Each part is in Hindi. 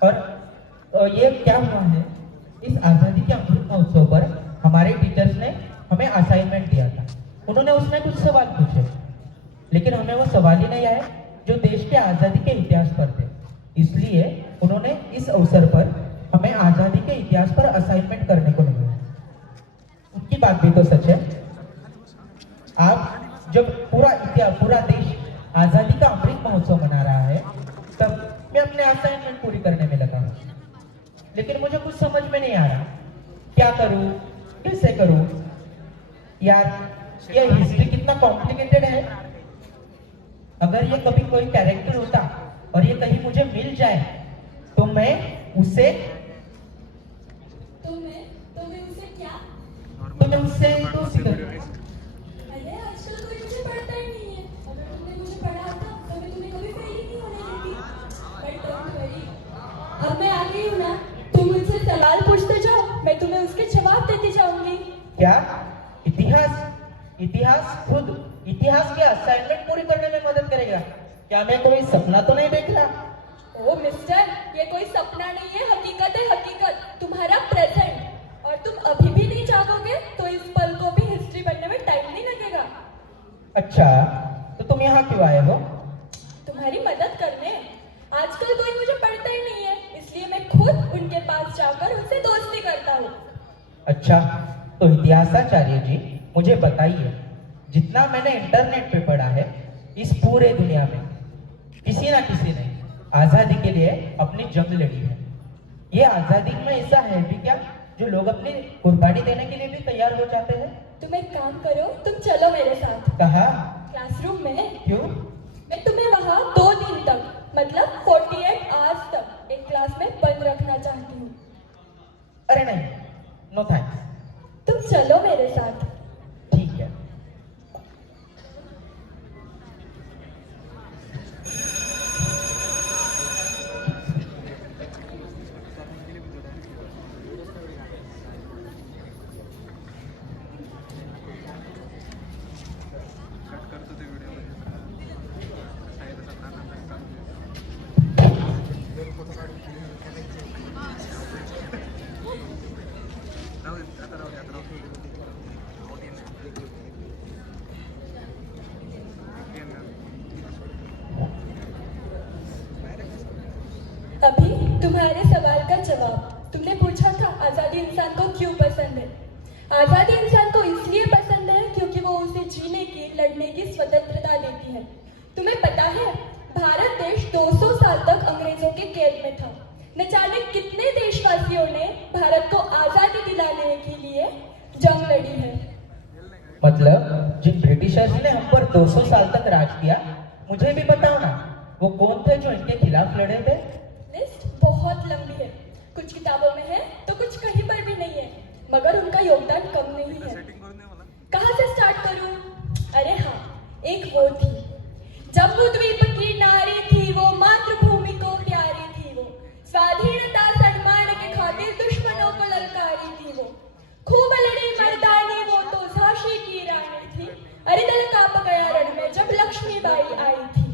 और ये क्या हुआ है, इस आज़ादी के अमृत महोत्सव पर हमारे टीचर्स ने हमें असाइनमेंट दिया था। उन्होंने उसमें कुछ सवाल पूछे, लेकिन हमें वो सवाल ही नहीं आए जो देश के आज़ादी के इतिहास पर थे। इसलिए उन्होंने इस अवसर पर हमें आज़ादी के इतिहास पर असाइनमेंट करने को नहीं दिया। उनकी बात भी तो सच है। आप जब पूरा देश आज़ादी का अमृत महोत्सव मना रहा है, तब मैं अपने असाइनमेंट पूरी करने में लगा हूँ। लेकिन मुझे कुछ समझ में नहीं आ रहा, क्या करूँ, कैसे करूँ। यार, ये हिस्ट्री कितना कॉम्प्लिकेटेड है। अगर ये कभी कोई कैरेक्टर होता और ये कहीं मुझे मिल जाए तो मैं उसे दोस्ती करूँ। अरे आजकल कोई मुझे पढ़ता ही नहीं है। अगर तुमने मुझे पढ़ा होता तो मैं तुम्हें कभी फेल ही नहीं होने देती। बट डोंट वरी, अब मैं आ गई हूँ ना, तुम मुझसे सवाल पूछते जाओ, मैं तुम्हें उसके जवाब देती जाऊंगी। क्या इतिहास के असाइनमेंट पूरी करने में मदद करेगा? क्या मैं कोई सपना तो नहीं देख रहा? ओ मिस्टर, ये कोई सपना नहीं है, हकीकत है, हकीकत तुम्हारा प्रेजेंट। और तुम अभी भी नहीं जागोगे तो इस पल को भी हिस्ट्री बनने में टाइम नहीं लगेगा। अच्छा, तो तुम यहाँ क्यों आए हो? तुम्हारी मदद करने। आजकल कोई मुझे पढ़ता ही नहीं है, इसलिए मैं खुद उनके पास जाकर उनसे दोस्ती करता हूँ। अच्छा, तो इतिहासाचार्य जी, मुझे बताइए, जितना मैंने इंटरनेट पे पढ़ा है, इस पूरे दुनिया में किसी ना किसी ने आज़ादी के लिए अपनी जंग लड़ी है। ये आज़ादी में ऐसा है भी क्या जो लोग अपनी कुर्बानी देने के लिए भी तैयार हो जाते हैं? तुम एक काम करो, तुम चलो मेरे साथ। कहाँ? क्लासरूम में। क्यों? मैं तुम्हें वहाँ 2 दिन तक, मतलब 48 आवर्स तक एक क्लास में बंद रखना चाहती हूँ। अरे नहीं, नो थैंक्स। तुम चलो मेरे साथ। ठीक है। अभी तुम्हारे सवाल का जवाब। तुमने पूछा था आजादी इंसान को क्यों पसंद है। आजादी इंसान को इसलिए पसंद है क्योंकि वो उसे जीने की, लड़ने की स्वतंत्रता देती है। तुम्हें पता है, भारत देश 200 साल तक अंग्रेजों के कैद में था। न जाने कितने देशवासियों ने भारत को आजादी दिलाने के लिए जंग लड़ी है। मतलब जिन ब्रिटिशर्स ने हम पर 200 साल तक राज किया, मुझे भी बताओ ना, वो कौन थे जो इनके खिलाफ लड़े थे? लिस्ट बहुत लंबी है, कुछ किताबों में है तो कुछ कहीं पर भी नहीं है, मगर उनका योगदान कम नहीं है। कहाँ से स्टार्ट करूं? अरे हाँ, एक वो थी, जम्बू द्वीप की नारी थी वो, मातृभूमि को प्यारी थी वो, स्वाधीनता सम्मान के खातिर दुश्मनों को ललकारी थी वो, खूब लड़ी मर्दानी वो तो झांसी की रानी थी। अरे दिल कांप गया रण में जब लक्ष्मीबाई आई थी।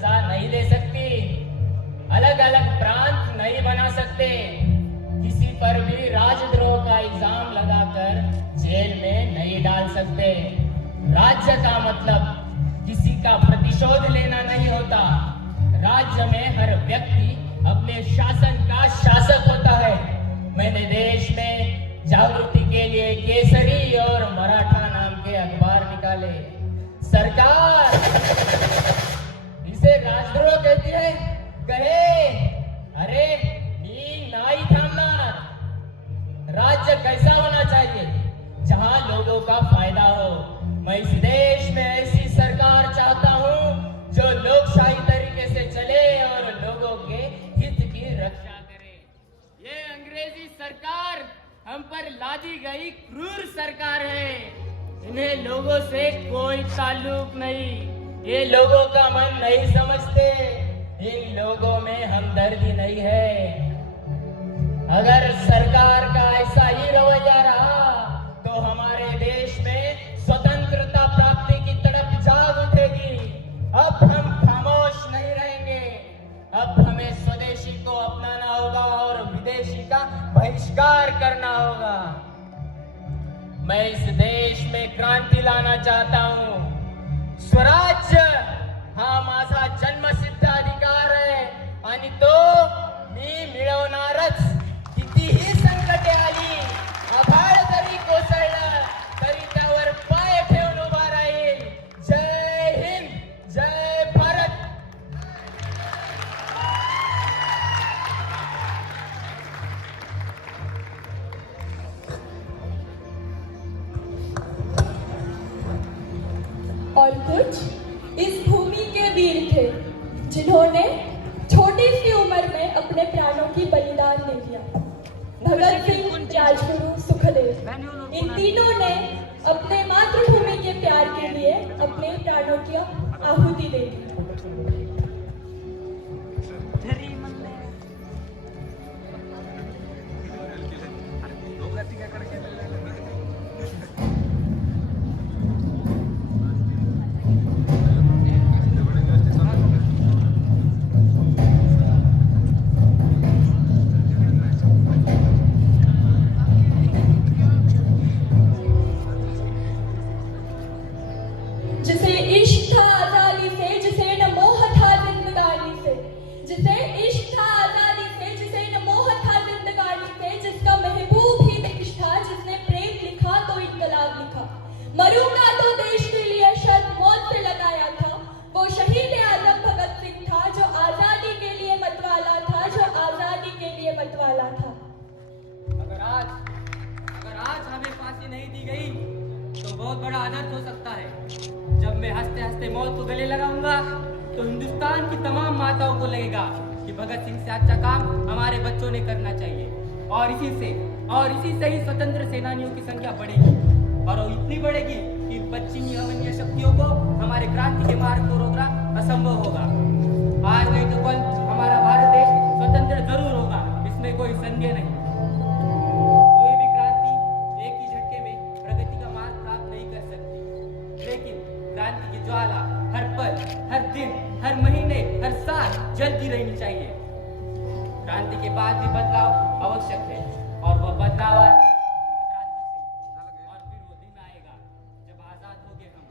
सजा नहीं दे सकती, अलग अलग प्रांत नहीं बना सकते, किसी पर भी राजद्रोह का इल्जाम लगाकर जेल में नहीं डाल सकते। राज्य का मतलब किसी का प्रतिशोध लेना नहीं होता। राज्य में हर व्यक्ति अपने शासन का शासक होता है। मैंने देश में जागृति के लिए केसरी और मराठा नाम के अखबार निकाले। सरकार इसे राजद्रोह कहती है, कहे अरे मी नाई थामणार। राज्य कैसा होना चाहिए? जहां लोगों का फायदा हो। मैं इस देश में ऐसी सरकार चाहता हूं जो लोकशाही तरीके से चले और लोगों के हित की रक्षा करे। ये अंग्रेजी सरकार हम पर लादी गई क्रूर सरकार है। इन्हें लोगों से कोई ताल्लुक नहीं, ये लोगों का मन नहीं समझते, इन लोगों में हमदर्दी नहीं है। अगर सरकार का ऐसा ही रवैया रहा तो हमारे देश में स्वतंत्रता प्राप्ति की तड़प जाग उठेगी। अब हम खामोश नहीं रहेंगे। अब हमें स्वदेशी को अपनाना होगा और विदेशी का बहिष्कार करना होगा। मैं इस देश में क्रांति लाना चाहता हूँ। स्वराज्य हा माझा जन्मसिद्ध अधिकार आहे आणि तो मी मिळवणारच। कितीही संकटे आली, आभाळ जरी कोसळलं तरी त्यावर पाय ठेवून उभा राहील। जय हिंद, जय भारत। और कुछ इस भूमि के वीर थे जिन्होंने छोटी सी उम्र में अपने प्राणों की बलिदान दे दिया। भगत सिंह, राजगुरु, सुखदेव, इन तीनों ने अपने मातृभूमि के प्यार के लिए अपने प्राणों की आहुति दे दी। जिसे इश्क था आजादी से, जिसे न मोह था जिंदगानी से, जिसे इश्क था आजादी से, जिसे न मोह था जिंदगानी से, जिसका महबूब ही देश था, जिसने प्रेम लिखा तो इनकलाब लिखा। मरूंगा तो देश के लिए शर्त मौत से लगाया था। वो शहीद आजम भगत सिंह था जो आजादी के लिए मतवाला था, जो आजादी के लिए मतवाला था। अगर आज हमें फांसी नहीं दी गई तो बहुत बड़ा अनर्थ हो सकता है। जब मैं हंसते हंसते मौत को गले लगाऊंगा तो हिंदुस्तान की तमाम माताओं को लगेगा कि भगत सिंह से अच्छा काम हमारे बच्चों ने करना चाहिए। और इसी से ही स्वतंत्र सेनानियों की संख्या बढ़ेगी और वो इतनी बढ़ेगी कि पश्चिमी अवन्य शक्तियों को हमारे क्रांति के मार्ग को रोकना असंभव होगा। आज नहीं तो कल हमारा भारत देश स्वतंत्र जरूर होगा, इसमें कोई संदेह नहीं। कोई भी क्रांति एक ही झटके में प्रगति का मार्ग प्राप्त नहीं कर सकती, लेकिन क्रांति की ज्वाला हर पल, हर दिन, हर महीने, हर साल जलती रहनी चाहिए। क्रांति के बाद भी बदलाव आवश्यक है और वह बदलाव क्रांति से। और फिर वो दिन आएगा जब आजाद होंगे हम,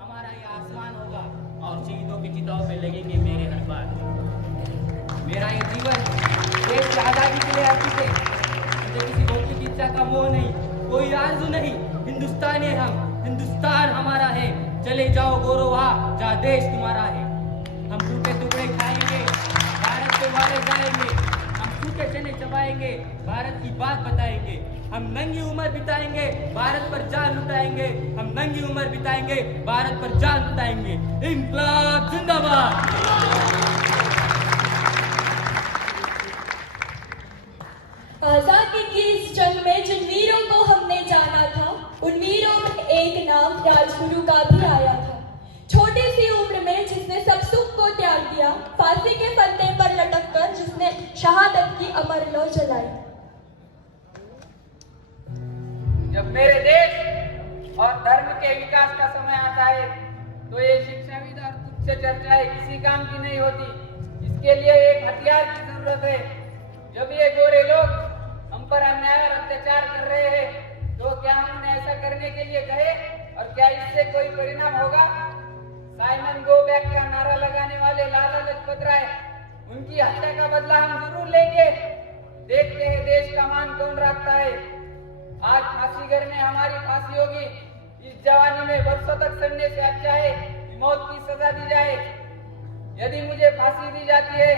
हमारा ये आसमान होगा और शहीदों की चिताओं पे लगेंगे मेरे हर बार। मेरा ये जीवन देश की आजादी के लिए अर्पित है। मुझे किसी भौतिक इच्छा का मोह नहीं, कोई आरज़ू नहीं। हिंदुस्तान है हम, हिंदुस्तान हमारा है। चले जाओ गौरव वहाँ जहाँ देश तुम्हारा है। हम टूटे टुकड़े खाएंगे, भारत से मारे जाएंगे। हम सूखे चने चबाएंगे, भारत की बात बताएंगे। हम नंगी उम्र बिताएंगे, भारत पर जान लुटाएंगे। हम नंगी उम्र बिताएंगे, भारत पर जान लुटाएंगे। इंकलाब जिंदाबाद। आजादी की इस जंग में जिन वीरों को हमने जाना था, उन वीरों में एक नाम राजगुरु का भी आया था। छोटी सी उम्र में जिसने सब सुख को त्याग दिया, फांसी के फंदे पर लटक कर जिसने शहादत की अमर लौ जलाई। जब मेरे देश और धर्म के विकास का समय आता है तो ये शिक्षाविद और कुछ उच्च चर्चाएं किसी काम की नहीं होती। इसके लिए एक हथियार की जरूरत है। जब ये गोरे लोग हम पर अन्याय और अत्याचार कर रहे हैं, तो क्या हमने ऐसा करने के लिए कहे और क्या इससे कोई परिणाम होगा? साइमन गो बैक का नारा लगाने वाले लाला लजपत राय, उनकी हत्या का बदला हम जरूर लेंगे। देखते हैं देश का मान कौन रखता है। आज फांसीगर में हमारी फांसी होगी। इस जवानी में वर्षों तक सड़ने से अच्छा है कि मौत की सजा दी जाए। यदि मुझे फांसी दी जाती है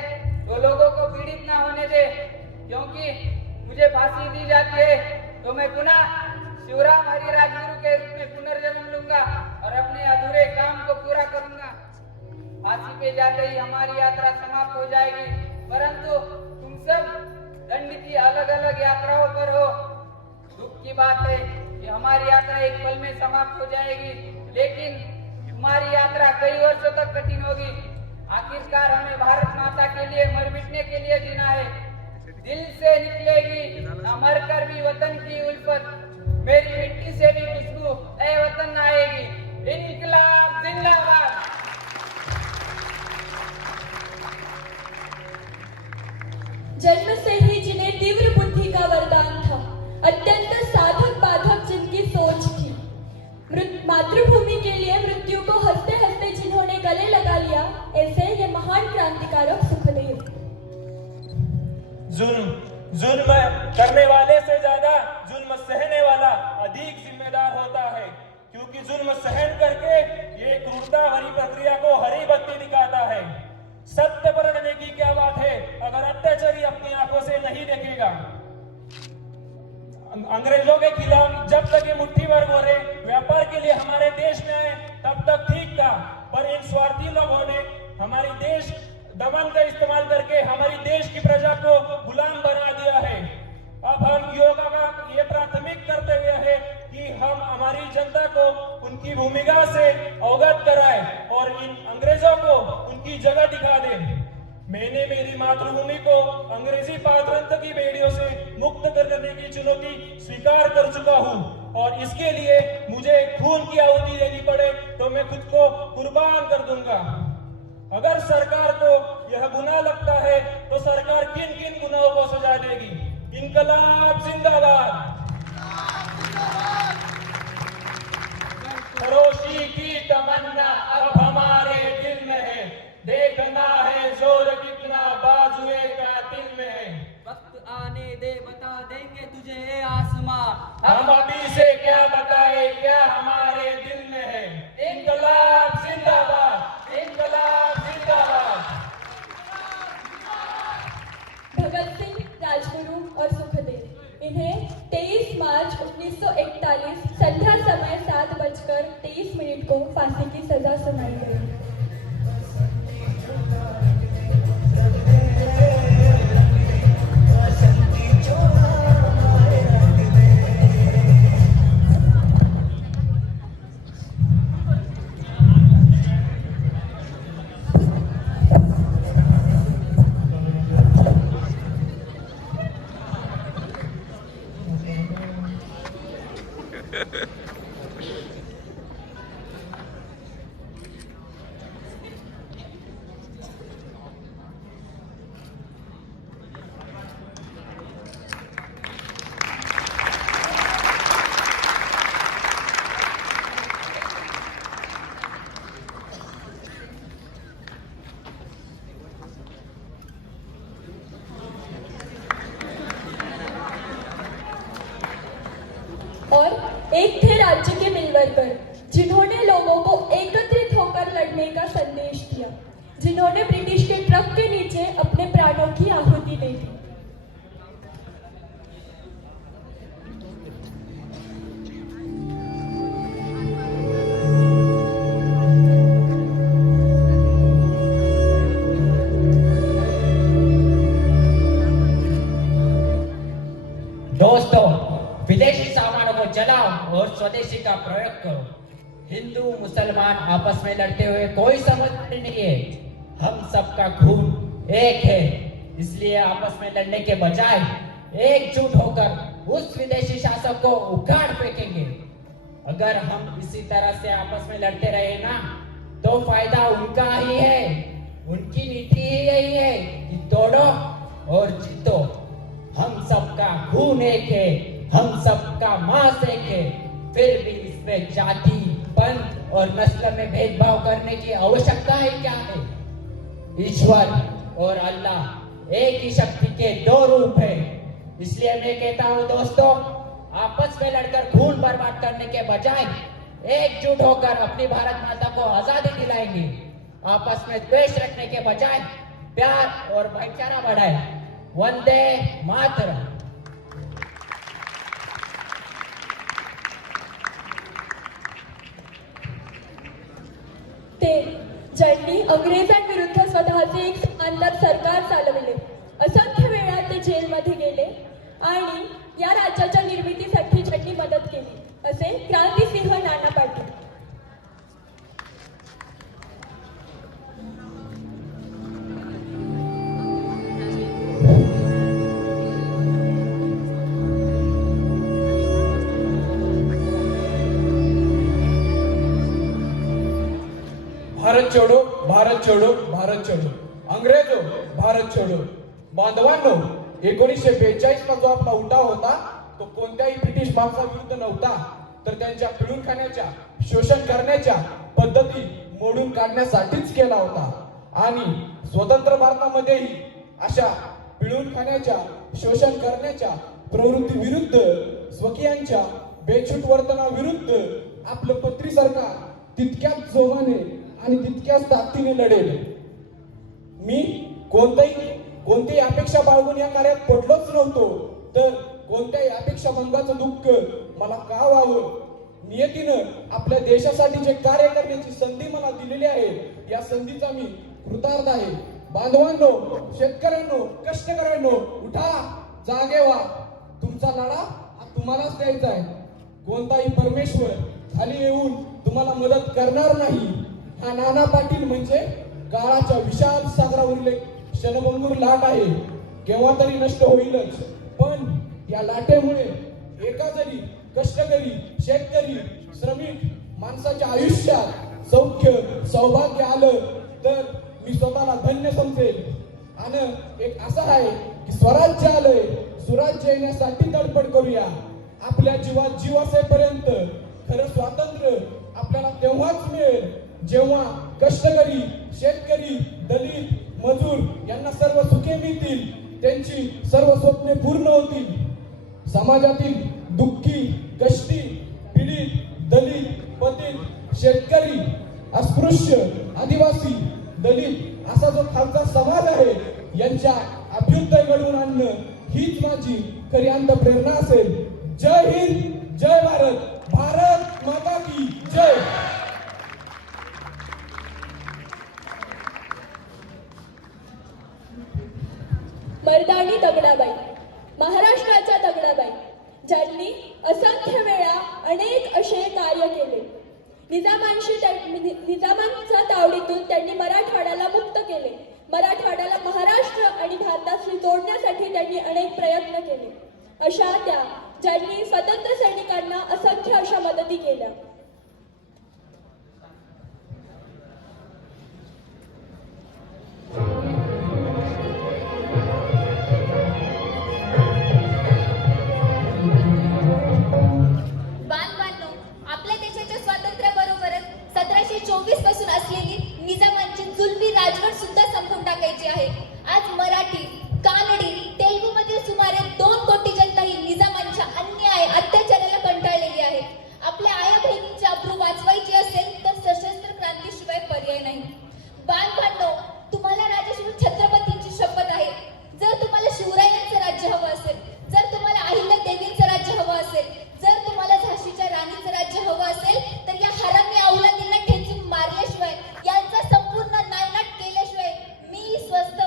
तो लोगों को पीड़ित ना होने दे, क्योंकि मुझे फांसी दी जाती है तो मैं पुनः शिवराम हरि राजगुरु के रूप में पुनर्जन्म लूंगा और अपने अधूरे काम को पूरा करूंगा। फांसी पे जाते ही हमारी यात्रा समाप्त हो जाएगी, परंतु तुम सब दंड की अलग अलग यात्राओं पर हो। दुख की बात है कि हमारी यात्रा एक पल में समाप्त हो जाएगी, लेकिन तुम्हारी यात्रा कई वर्षों तक कठिन होगी। आखिरकार हमें भारत माता के लिए मर मिटने के लिए जीना है। दिल से निकलेगी न मरकर भी वतन की उल्फत, मेरी मिट्टी से भी खुशबू ए वतन आएगी। इनकलाब जिंदाबाद। जन्म से ही जिन्हें तीव्र बुद्धि का वरदान था, अत्यंत साधक बाधक जिनकी सोच थी, मातृभूमि के लिए मृत्यु को हंसते हंसते जिन्होंने गले लगा लिया, ऐसे ये महान क्रांतिकारक सुखदेव। जुल्म करने वाले से ज्यादा जुल्म सहने वाला अधिक जिम्मेदार होता है, क्योंकि जुल्म सहन करके ये क्रूरता भरी प्रक्रिया को हरी बत्ती दिखाता है। सत्य पर अड़ने की क्या बात है अगर अत्याचारी अपनी आंखों से नहीं देखेगा। अंग्रेजों के खिलाफ जब तक ये मुट्ठी भर गोरे व्यापार के लिए हमारे देश में आए तब तक ठीक था, पर इन स्वार्थी लोगों ने हमारी देश दमन का इस्तेमाल करके हमारी देश की प्रजा को गुलाम बना दिया है। अब हम योगा का ये प्राथमिक कर्तव्य है कि हम हमारी जनता को उनकी भूमिका से अवगत कराएं और इन अंग्रेजों को उनकी जगह दिखा दें। मैंने मेरी मातृभूमि को अंग्रेजी पात्रत्व की बेड़ियों से मुक्त करने की चुनौती स्वीकार कर चुका हूँ और इसके लिए मुझे खून की आहुति देनी पड़े तो मैं खुद को कुर्बान कर दूंगा। अगर सरकार को यह गुनाह लगता है तो सरकार किन किन गुनाहों को सजा देगी। इनकलाब जिंदाबाद। फरोशी की तमन्ना अब हमारे दिल में है, देखना है जोर कितना बाजुए का दिल में है। वक्त आने दे बता देंगे तुझे आसमां, हम अभी से क्या बताए क्या हमारे दिल में है। इनकलाब जिंदाबाद, इनकलाब जिंदाबाद। भगत सिंह, राजगुरु और सुखदेव, इन्हें 23 मार्च 1941 संध्या समय 7:23 को फांसी की सजा सुनाई गई। और एक थे राज्य के मिलवर्कर, जिन्होंने लोगों को एकत्रित होकर लड़ने का संदेश दिया, जिन्होंने ब्रिटिश के ट्रक के नीचे अपने प्राणों की आहुति दे दी। दोस्तों, विदेशी सामानों को जलाओ और स्वदेशी का प्रयोग करो। हिंदू मुसलमान आपस में लड़ते हुए कोई समझदारी नहीं है। हम सबका खून एक है, इसलिए आपस में लड़ने के बजाय एकजुट होकर उस विदेशी शासक को उखाड़ फेंकेंगे। अगर हम इसी तरह से आपस में लड़ते रहे ना, तो फायदा उनका ही है। उनकी नीति ही यही है कि तोड़ो और जीतो। हम सबका खून एक है, हम सबका मांस एक है, फिर भी इसमें जाति, पंथ और नस्ल में भेदभाव करने की आवश्यकता ही क्या है? ईश्वर और अल्लाह एक ही शक्ति के दो रूप है। इसलिए मैं कहता हूँ दोस्तों, आपस में लड़कर खून बर्बाद करने के बजाय एकजुट होकर अपनी भारत माता को आजादी दिलाएंगे। आपस में द्वेष रखने के बजाय प्यार और भाईचारा बढ़ाए। वंदे मातरम। ते ज्यांनी अंग्रेजांविरुद्ध स्वतःचे एक समांतर सरकार चालवले, असंख्य वेळा ते जेलमध्ये गेले आणि या राज्याच्या निर्मितीसाठी ज्यांनी मदत केली, असे क्रांतिसिंह नाना पाटील। भारत छोडो, भारत छोडो, भारत छोडो, अंग्रेजो भारत छोडो। बांधवांनो, 1942 ला जो आपला उठाव होता तो कोणत्याही ब्रिटिश माणसाविरुद्ध नव्हता, तर त्यांच्या पिळून खाण्याच्या, शोषण करण्याच्या पद्धती मोडून काढण्यासाठीच केला होता। आणि स्वतंत्र भारतामध्येही अशा पिळून खाण्याच्या, शोषण करण्याच्या प्रवृत्ती विरुद्ध, स्वकीयांच्या बेछूट वर्तनाविरुद्ध आपलं पत्री सरकार तितक्याच जोमाने आणि तितक्याच ताकदीने लढेल। मी कोणतीही अपेक्षा बाळगून या कार्यात पडलोच नव्हतो, तर कोणत्याही अपेक्षा भंगाचं दुःख मला का व्हावं? नियतीनं आपल्या देशासाठी जे कार्य करण्याची संधी मला दिलेली आहे, या संधीचा मी कृतार्थ आहे। बांधवांनो, शेतकऱ्यांनो, कष्टकऱ्यांनो, उठा, जागे व्हा। तुमचा लढा हा तुम्हालाच द्यायचा आहे। कोणताही परमेश्वर खाली येऊन तुम्हाला मदत करणार नाही। हा नाना पाटील म्हणजे काळाच्या विशाल सागरावरील एक क्षणभंगूर लाट आहे, केव्हा तरी नष्ट होईलच। पण या लाटेमुळे एका जरी कष्टकरी, शेतकरी, श्रमिक माणसाच्या आयुष्यात सौख्य, सौभाग्य आलं तर मी स्वतःला धन्य समजेल। आणि एक असं आहे की स्वराज्य आलंय, सुराज्य येण्यासाठी तडफड करूया। आपल्या जीवात जीव असेपर्यंत खरं स्वातंत्र्य आपल्याला तेव्हाच मिळेल जेव्हा कष्टकरी, शेतकरी, दलित, मजूर यांना सर्व सुखे मिळतील, त्यांची सर्व स्वप्ने पूर्ण होतील। समाजातील दुःखी, कष्टी, पीडित, दलित, पतित, शेतकरी, अस्पृश्य, आदिवासी, दलित असा जो खालचा समाज आहे, यांच्या अभ्युदय घडवून आणणं हीच माझी खरी अंतःप्रेरणा असेल। जय हिंद, जय भारत, भारत माता की जय। मर्दानी दगडाबाई, महाराष्ट्राच्या दगडाबाई, ज्यांनी असंख्य वेळा अनेक असे कार्य केले। निजामांच्या तावडीतून त्यांनी मराठवाड्याला मुक्त केले। मराठवाड्याला महाराष्ट्र आणि भारताशी जोडण्यासाठी त्यांनी अनेक प्रयत्न केले। अशा त्या ज्यांनी स्वतंत्र सैनिकांना असंख्य अशा मदती केल्या। बांधवांनो, आपल्या देशाच्या स्वातंत्र्याबरोबरच 1724 पासून असलेली निजामांची जुलमी राजवट सुद्धा संपवून टाकायची आहे। आज मराठी, कानडी, तेलुगू मधील सुमारे 2 कोटी जनता ही निजामांच्या अन्याय, अत्याचाराला कंटाळलेली आहे। आपल्या आया बहिणींची अब्रू वाचवायची असेल तर सशस्त्र क्रांतीशिवाय पर्याय नाही। बांधवांनो, तुम्हाला राजश्री छत्रपतींची शपथ आहे। जर तुम्हाला शिवरायांचं राज्य हवं असेल, जर तुम्हाला अहिल्या देवींचं राज्य हवं असेल, जर तुम्हाला झाशीच्या राणीचं राज्य हवं असेल, तर या हरामी औलादींना ठेचून मारल्याशिवाय, यांचा संपूर्ण नायनाट केल्याशिवाय मी स्वस्थ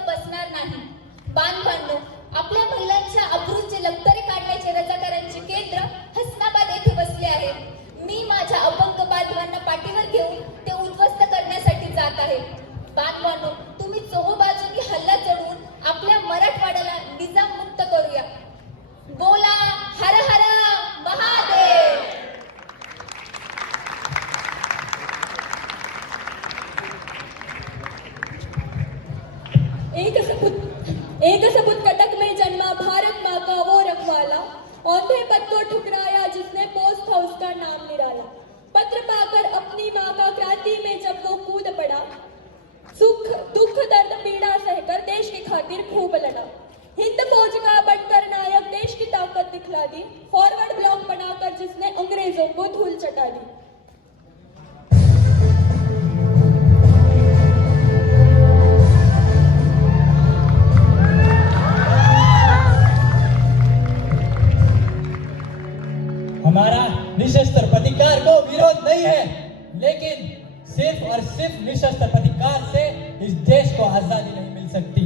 एक सबूत कटक में जन्मा भारत माँ का वो रखवाला, औंधे पद को ठुकराया जिसने पोस्ट हाउस का नाम निराला। पत्र पाकर अपनी माँ का क्रांति में जब वो कूद पड़ा, सुख दुख दर्द पीड़ा सहकर देश की खातिर खूब लड़ा। हिंद फौज का बनकर नायक देश की ताकत दिखला दी, फॉरवर्ड ब्लॉक बनाकर जिसने अंग्रेजों को धूल चटा दी। हमारा निशस्त्र प्रतिकार को विरोध नहीं है, लेकिन सिर्फ और सिर्फ निशस्त्र प्रतिकार से इस देश को आजादी नहीं मिल सकती।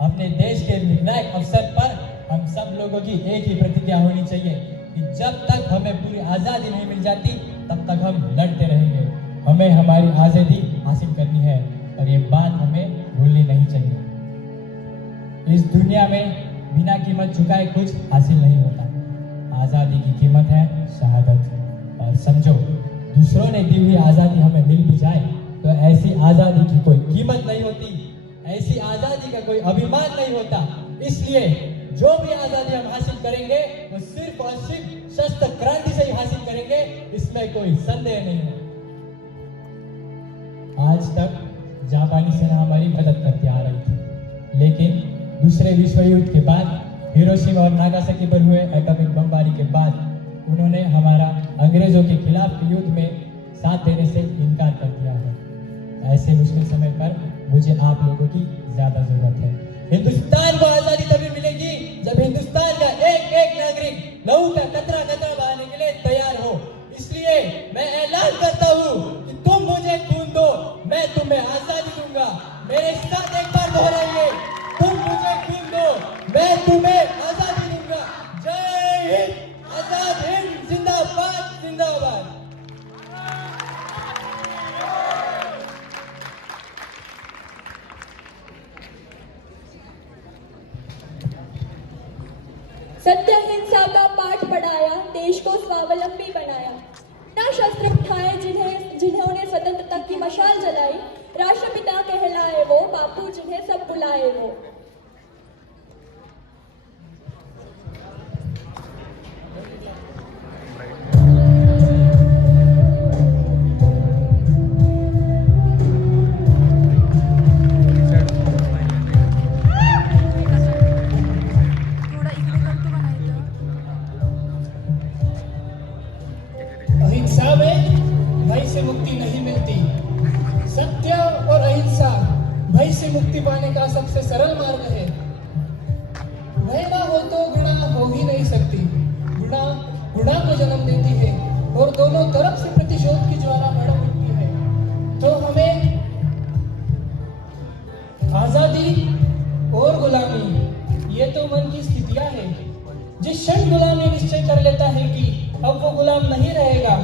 अपने देश के निर्णायक अवसर पर हम सब लोगों की एक ही प्रतिज्ञा होनी चाहिए कि जब तक हमें पूरी आजादी नहीं मिल जाती तब तक हम लड़ते रहेंगे। हमें हमारी आजादी हासिल करनी है और ये बात हमें भूलनी नहीं चाहिए। इस दुनिया में बिना कीमत चुकाए कुछ हासिल नहीं होता। आजादी की कीमत है शहादत। और समझो, दूसरों ने दी हुई आजादी हमें मिल भी जाए तो ऐसी आजादी की कोई कीमत नहीं होती, ऐसी आजादी का कोई अभिमान नहीं होता। इसलिए जो भी आजादी हम हासिल करेंगे वो सिर्फ और सिर्फ शस्त्र क्रांति से ही हासिल करेंगे, इसमें कोई संदेह नहीं है। आज तक जापानी सेना हमारी मदद करती आ रही थी, लेकिन दूसरे विश्व युद्ध के बाद हिरोशिमा और नागासाकी पर हुए एटॉमिक बमबारी के बाद उन्होंने हमारा अंग्रेजों के खिलाफ युद्ध में साथ देने से इनकार कर दिया है। ऐसे मुश्किल समय पर मुझे आप लोगों की ज्यादा जरूरत है। हिंदुस्तान को आजादी तभी मिलेगी जब हिंदुस्तान का एक एक नागरिक लहू का कतरा कतरा बहाने के लिए तैयार हो। इसलिए मैं ऐलान करता हूँ कि तुम मुझे खून दो, मैं तुम्हें आजादी दूंगा। मेरे साथ एक बार दोहराइए, तुम मुझे खून दो, मैं तुम्हें आजादी दूंगा। जय हिंद, आजाद हिंद, जिंदाबाद जिंदाबाद। सत्य हिंसा का पाठ पढ़ाया, देश को स्वावलंबी बनाया। ना शस्त्र उठाए जिन्होंने स्वतंत्रता की मशाल जलाई, राष्ट्रपिता कहलाए वो, बापू जिन्हें सब बुलाए वो। अहिंसा में भय से मुक्ति नहीं मिलती। सत्य और अहिंसा भय से मुक्ति पाने का सबसे सरल मार्ग है। भय ना हो तो गुणा हो ही नहीं सकती। गुणा गुणा को जन्म देती है और दोनों तरफ से प्रतिशोध की ज्वाला भड़क उठती है। तो हमें आजादी और गुलामी, ये तो मन की स्थितियां हैं। जिस क्षण गुलामी निश्चय कर लेता है कि अब वो गुलाम नहीं रहेगा,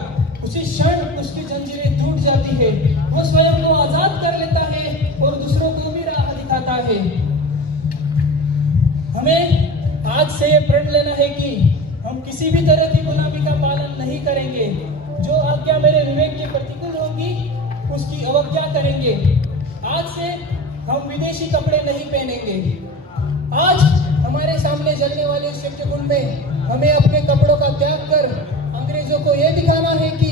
उसी क्षण उसकी जंजीरें टूट जाती है। वो स्वयं को आजाद कर लेता है और दूसरों को भी राह दिखाता है। हमें आज से ये प्रण लेना है कि हम किसी भी तरह की गुलामी का पालन नहीं करेंगे। जो आज्ञा मेरे विवेक के प्रतिकूल होगी उसकी अवज्ञा करेंगे। आज से हम विदेशी कपड़े नहीं पहनेंगे। आज हमारे सामने जलने वाले शिव कुंड में हमें अपने कपड़ों का त्याग कर अंग्रेजों को यह दिखाना है कि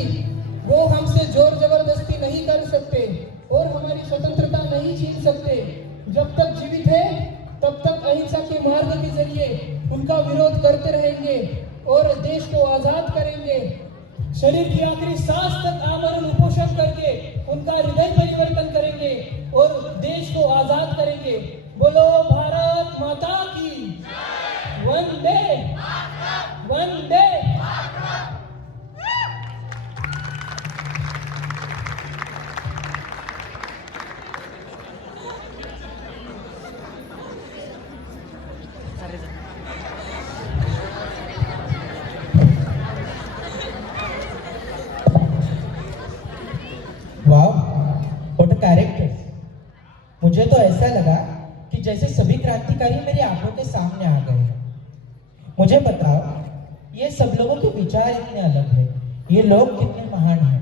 वो हमसे जोर जबरदस्ती नहीं कर सकते और हमारी स्वतंत्रता नहीं छीन सकते। जब तक जीवित है तब तक अहिंसा के मार्ग के जरिए उनका विरोध करते रहेंगे और देश को आजाद करेंगे। शरीर की आखिरी सांस तक आमरण उपोषण करके उनका हृदय परिवर्तन करेंगे और देश को आजाद करेंगे। बोलो भारत माता की वंदे वंदे। वाह, व्हाट अ कैरेक्टर्स। मुझे तो ऐसा लगा कि जैसे सभी क्रांतिकारी मेरी आंखों के सामने आ गए हैं। मुझे बताओ, ये सब लोगों के विचार इतने अलग हैं, ये लोग कितने महान हैं,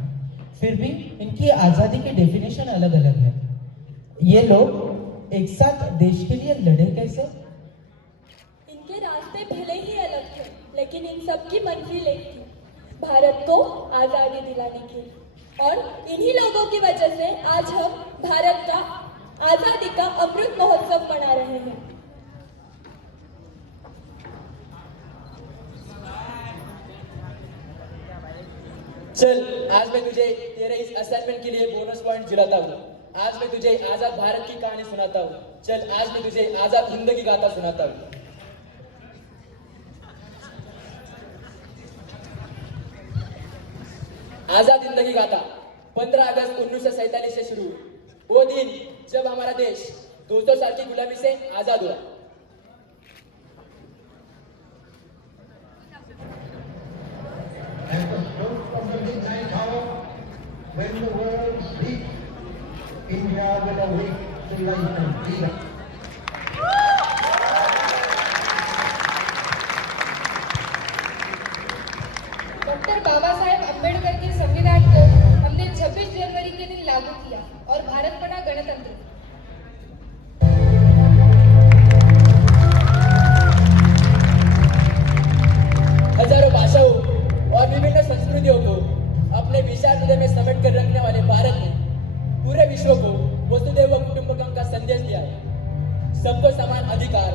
फिर भी इनकी आजादी की डेफिनेशन अलग अलग है। ये लोग एक साथ देश के लिए लड़े कैसे? इनके रास्ते भले ही अलग थे, लेकिन इन सब की मंजिल एक थी, भारत को आजादी दिलाने की। और इन्हीं लोगों की वजह से आज हम भारत का आजादी का अमृत महोत्सव मना रहे हैं। चल, आज मैं तुझे तेरे इस असाइनमेंट के लिए बोनस पॉइंट दिलाता हूँ। आज मैं तुझे आजाद भारत की कहानी सुनाता हूँ। चल, आज मैं तुझे आजाद हिंद की गाथा सुनाता हूँ। आजाद हिंद की गाथा 15 अगस्त 1947 से शुरू हुई। वो दिन जब हमारा देश 200 साल की गुलामी से आजाद हुआ। At the stroke of the midnight hour, when the world sleeps, India will awake to life and freedom. Doctor Baba Saheb Ambedkar के संविधान को हमने 26 जनवरी के दिन लागू किया और भारत बना गणतंत्र। हजारों भाषाओं और विभिन्न संस्कृतियों को अपने विशाल हृदय में समेट कर रखने वाले भारत ने पूरे विश्व को वसुधैव कुटुंबकम का संदेश दिया है। सबको समान अधिकार,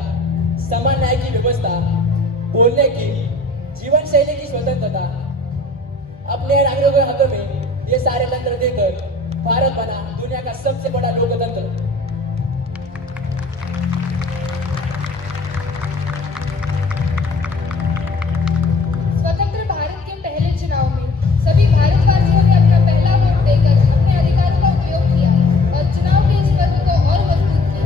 समान न्याय की व्यवस्था, बोलने की, जीवन शैली की स्वतंत्रता, अपने नागरिकों के हाथों में ये सारे तंत्र देकर भारत बना दुनिया का सबसे बड़ा लोकतंत्र। स्वतंत्र भारत के पहले चुनाव में सभी भारतवासियों ने अपना पहला वोट देकर अपने अधिकारों का उपयोग किया और चुनाव के इस पर्व को और मजबूत किया।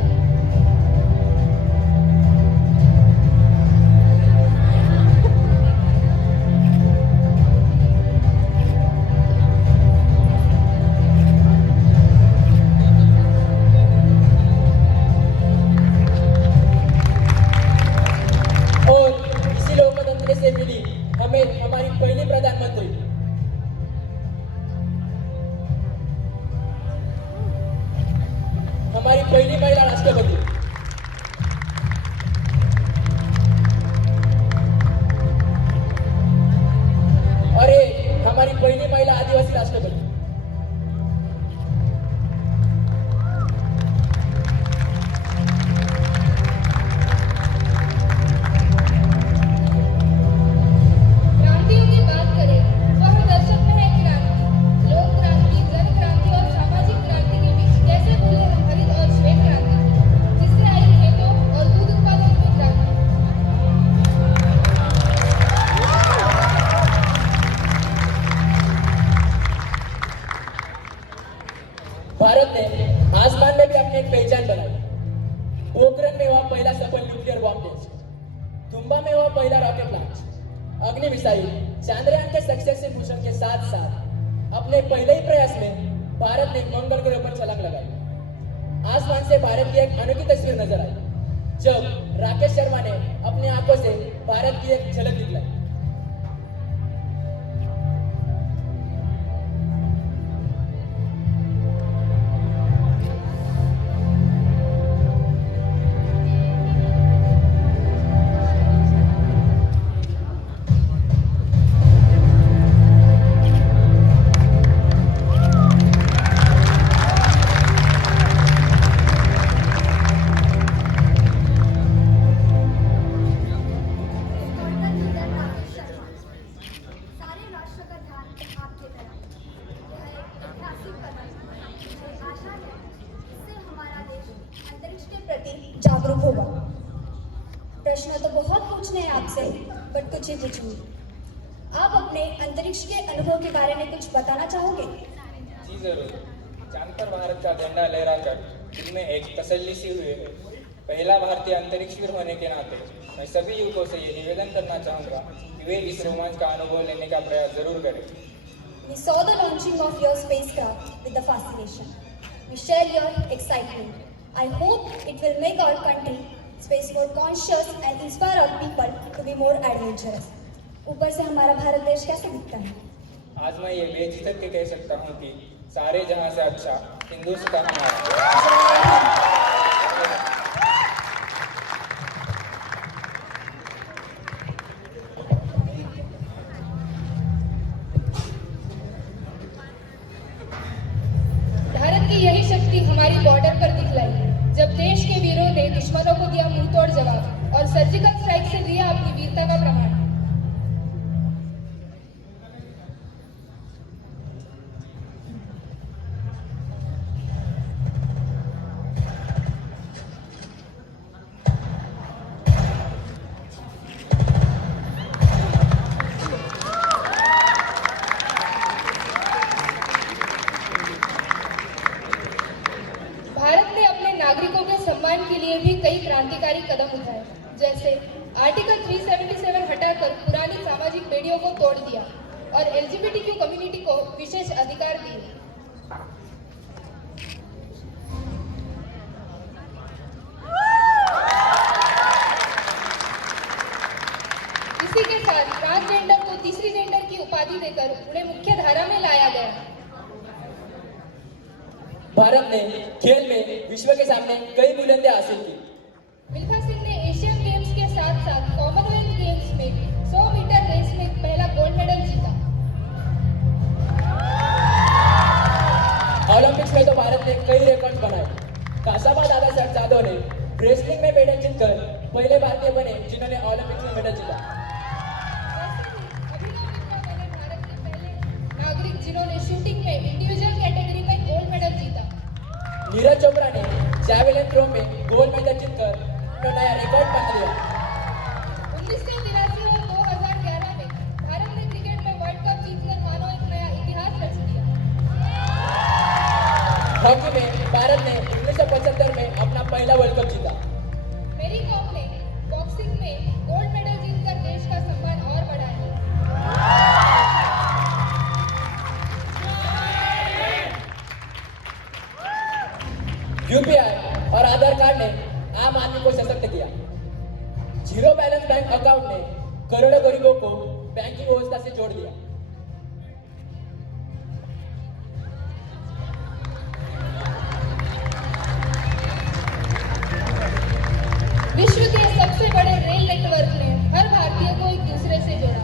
और इसी लोकतंत्र से मिली हमें हमारी पहली प्रधानमंत्री, हमारी पहली महिला राष्ट्रपति, और एक हमारी पहली महिला आदिवासी राष्ट्रपति। क्रांतियों की बात करें तो हर दशक में है क्रांति, लोक क्रांति, जन क्रांति और सामाजिक क्रांति के बीच कैसे भूले हम हरित और श्वेत क्रांति, जिससे आई खेतों और दूध उत्पादन की क्रांति। भारत ने आसमान में भी अपनी एक पहचान बनाई। पोखरण में हुआ पहला सफल न्यूक्लियर बॉम्ब टेस्ट, तुम्बा में हुआ पहला रॉकेट लॉन्च, अग्नि मिसाइल, चांद्रयान के सक्सेसफुल मिशन के साथ साथ अपने पहले ही प्रयास में भारत ने मंगल ग्रह पर छलांग लगाई। आसमान से भारत की एक अनोखी तस्वीर नजर आई जब राकेश शर्मा ने अपनी आंखों से भारत की एक झलक दिखलाई। सारे राष्ट्र का ध्यान आपके तरफ। यह एक ऐतिहासिक कदम है। मुझे आशा है इससे हमारा देश अंतरिक्ष के प्रति जागरूक होगा। प्रश्न तो बहुत पूछने हैं आपसे, बट कुछ ही पूछूंगी। आप अपने अंतरिक्ष के अनुभव के बारे में कुछ बताना चाहोगे? जी जरूर। चांद पर भारत का झंडा लहराकर दिल में एक तसल्ली सी हुई है। पहला भारतीय अंतरिक्षवीर होने के नाते मैं सभी युवकों से ये निवेदन करना चाहूँगा कि वे इस रोमांच का अनुभव लेने का प्रयास जरूर करें। We saw the launching of your spacecraft with the fascination. We share your excitement. I hope it will make our country space more conscious and inspire our people to be more adventurous. ऊपर से हमारा भारत देश कैसे दिखता है? आज मैं ये बेझिझक के कह सकता हूँ कि सारे जहां से अच्छा हिंदुस्तान हमारा। सम्मान के लिए भी कई क्रांतिकारी कदम उठाए, जैसे आर्टिकल 377 हटाकर पुरानी सामाजिक बेड़ियों को तोड़ दिया और LGBTQ कम्युनिटी को विशेष अधिकार दिए। इसी के साथ ट्रांसजेंडर को तीसरी जेंडर की उपाधि देकर उन्हें मुख्य धारा में लाया गया। भारत ने खेल में विश्व के सामने कई बुलंदियां हासिल की। मिल्खा सिंह ने एशियन गेम्स के साथ साथ कॉमनवेल्थ गेम्स में 100 मीटर रेस में पहला गोल्ड मेडल जीता। ओलंपिक्स में तो भारत ने कई रिकॉर्ड बनाए। कासाबा दादा साहब जादव ने रेसलिंग में मेडल जीतकर पहले भारतीय बने जिन्होंने ओलंपिक्स में मेडल जीता। अभिनव बिंद्रा बने भारत के पहले नागरिक जिन्होंने शूटिंग में इंडिविजुअल कैटेगरी में गोल्ड मेडल जीता। नीरज चोपड़ा ने जैवलिन थ्रो में गोल्ड मेडल जीतकर अपना नया रिकॉर्ड बना लिया। 1983 और 2011 में भारत ने क्रिकेट में वर्ल्ड कप जीतकर मानो एक नया इतिहास रच दिया। हॉकी में भारत ने 1975 में अपना पहला वर्ल्ड कप जीता। मेरी कॉम ने बॉक्सिंग में गोल्ड मेडल जीतकर देश का सम्मान और बढ़ाया। यूपीआई और आधार कार्ड ने आम आदमी को सशक्त किया। जीरो बैलेंस बैंक अकाउंट ने करोड़ों गरीबों को बैंकिंग व्यवस्था से जोड़ दिया। विश्व के सबसे बड़े रेल नेटवर्क ने हर भारतीय को एक दूसरे से जोड़ा।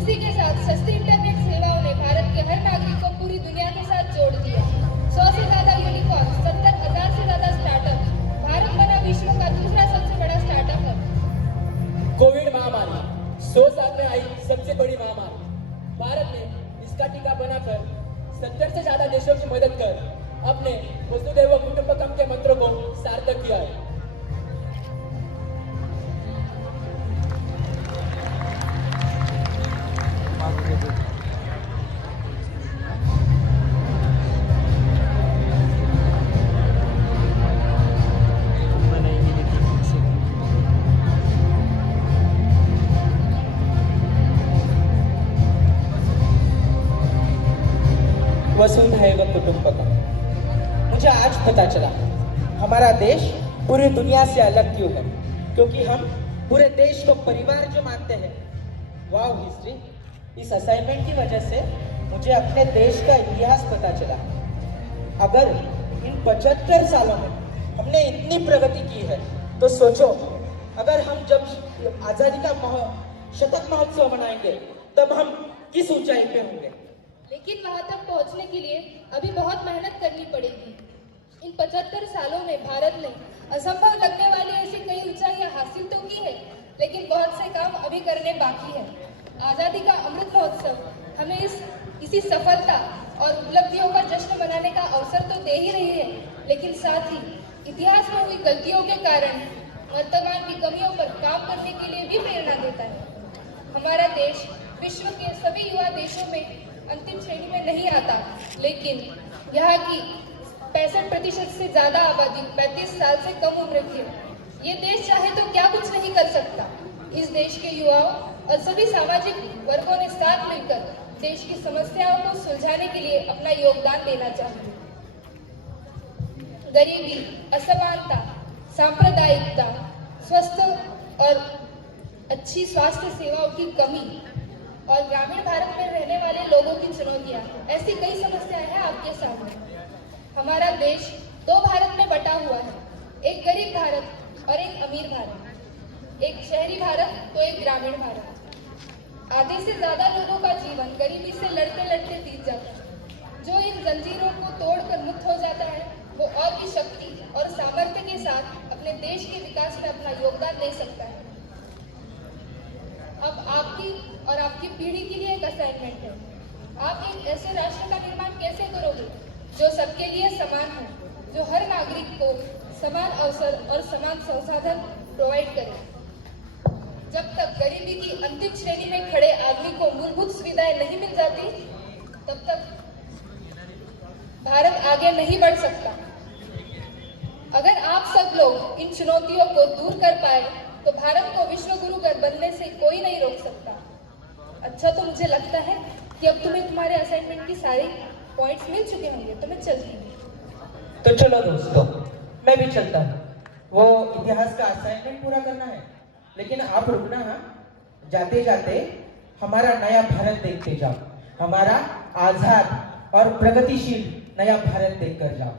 इसी के साथ सस्ती इंटरनेट सेवाओं ने भारत के हर नागरिक को पूरी दुनिया के साथ जोड़ दिया। 100 से ज्यादा यूनिकॉर्न, 70,000 से ज्यादा स्टार्टअप, भारत बना विश्व का दूसरा सबसे बड़ा स्टार्टअप हब। कोविड महामारी 100 साल में आई सबसे बड़ी महामारी। भारत ने इसका टीका बनाकर 70 से ज्यादा देशों की मदद कर अपने वसुधैव कुटुंबकम के मंत्रों को सार्थक किया है। वसुधैव कुटुंबकम। मुझे आज पता चला हमारा देश पूरी दुनिया से अलग क्यों है, क्योंकि हम पूरे देश को परिवार जो मानते हैं। वाओ हिस्ट्री, इस असाइनमेंट की वजह से मुझे अपने देश का इतिहास पता चला। अगर इन 75 सालों में हमने इतनी प्रगति की है तो सोचो, अगर हम जब आजादी का शतक महोत्सव मनाएंगे तब हम किस ऊंचाई पे होंगे। लेकिन वहां तक पहुंचने के लिए अभी बहुत मेहनत करनी पड़ेगी। इन 75 सालों में भारत ने असंभव लगने वाली ऐसी कई ऊंचाइयां हासिल तो की है, लेकिन बहुत से काम अभी करने बाकी है। आजादी का अमृत महोत्सव हमें इसी सफलता और उपलब्धियों का जश्न मनाने का अवसर तो दे ही रही है, लेकिन साथ ही इतिहास में हुई गलतियों के कारण वर्तमान की कमियों पर काम करने के लिए भी प्रेरणा देता है। हमारा देश विश्व के सभी युवा देशों में अंतिम श्रेणी में नहीं आता, लेकिन यहाँ की 65% से ज्यादा आबादी 35 साल से कम उम्र की है। ये देश चाहे तो क्या कुछ नहीं कर सकता। इस देश के युवाओं और सभी सामाजिक वर्गों ने साथ मिलकर देश की समस्याओं को सुलझाने के लिए अपना योगदान देना चाहिए। गरीबी, असमानता, सांप्रदायिकता, स्वस्थ और अच्छी स्वास्थ्य सेवाओं की कमी और ग्रामीण भारत में रहने वाले लोगों की चुनौतियां, ऐसी कई समस्याएं हैं आपके सामने। हमारा देश दो भारत में बटा हुआ है, एक गरीब भारत और एक अमीर भारत, एक शहरी भारत तो एक ग्रामीण भारत। आधे से ज्यादा लोगों का जीवन गरीबी से लड़ते लड़ते बीत जाता है। जो इन जंजीरों को तोड़कर मुक्त हो जाता है, वो और भी शक्ति और सामर्थ्य के साथ अपने देश के विकास में अपना योगदान दे सकता है। अब आपकी और आपकी पीढ़ी के लिए एक असाइनमेंट है। आप एक ऐसे राष्ट्र का निर्माण कैसे करोगे जो सबके लिए समान हो, जो हर नागरिक को समान अवसर और समान संसाधन प्रोवाइड करे। जब तक गरीबी की अंतिम श्रेणी में खड़े आदमी को मूलभूत सुविधाएं नहीं मिल जाती, तब तक भारत आगे नहीं बढ़ सकता। अगर आप सब लोग इन चुनौतियों को दूर कर पाए तो भारत को विश्व गुरु बनने से कोई नहीं रोक सकता। अच्छा, तो मुझे लगता है कि अब तुम्हें तुम्हारे असाइनमेंट की सारी पॉइंट्स मिल चुके होंगे, तो मैं चलती हूँ। तो चलो दोस्तों, मैं भी चलता हूँ। वो इतिहास का असाइनमेंट पूरा करना है, लेकिन आप रुकना। हाँ, जाते जाते हमारा नया भारत देखते जाओ, हमारा आजाद और प्रगतिशील नया भारत देखकर जाओ।